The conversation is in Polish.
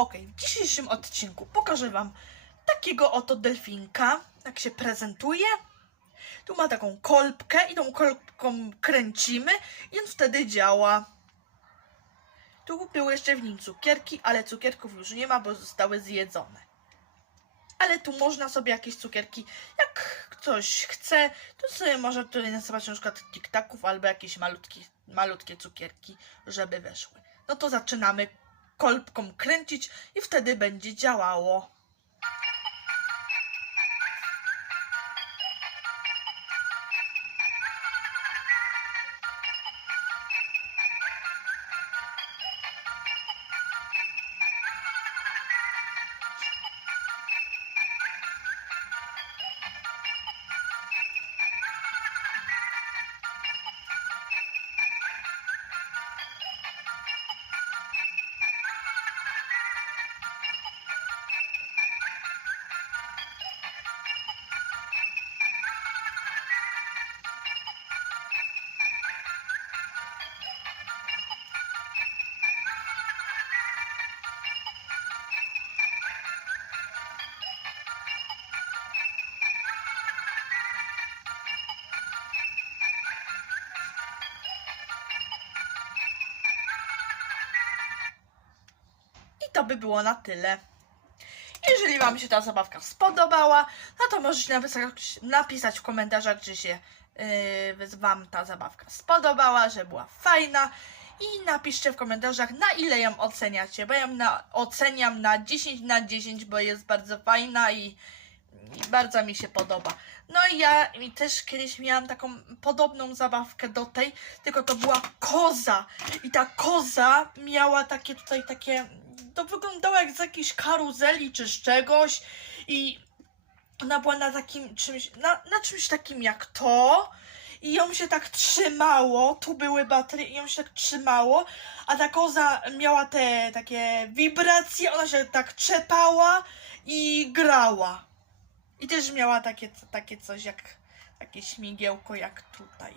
okej, w dzisiejszym odcinku pokażę wam takiego oto delfinka, jak się prezentuje. Tu ma taką kolbkę i tą kolbką kręcimy i on wtedy działa. Tu były jeszcze w nim cukierki, ale cukierków już nie ma, bo zostały zjedzone. Ale tu można sobie jakieś cukierki, jak ktoś chce, to sobie może tutaj nasypać na przykład tiktaków albo jakieś malutkie, malutkie cukierki, żeby weszły. No to zaczynamy kolbką kręcić i wtedy będzie działało. To by było na tyle. Jeżeli Wam się ta zabawka spodobała, no to możecie napisać, napisać w komentarzach, czy się yy, Wam ta zabawka spodobała, że była fajna. I napiszcie w komentarzach, na ile ją oceniacie, bo ja na, oceniam na 10 na 10, bo jest bardzo fajna i, i bardzo mi się podoba. No i ja i też kiedyś miałam taką podobną zabawkę do tej, tylko to była koza. I ta koza miała takie tutaj takie. To wyglądało jak z jakiejś karuzeli czy z czegoś. I ona była na takim czymś. Na, na czymś takim jak to. I ją się tak trzymało. Tu były baterie i ją się tak trzymało. A ta koza miała te takie wibracje. Ona się tak trzepała i grała. I też miała takie, takie coś jak takie śmigiełko jak tutaj.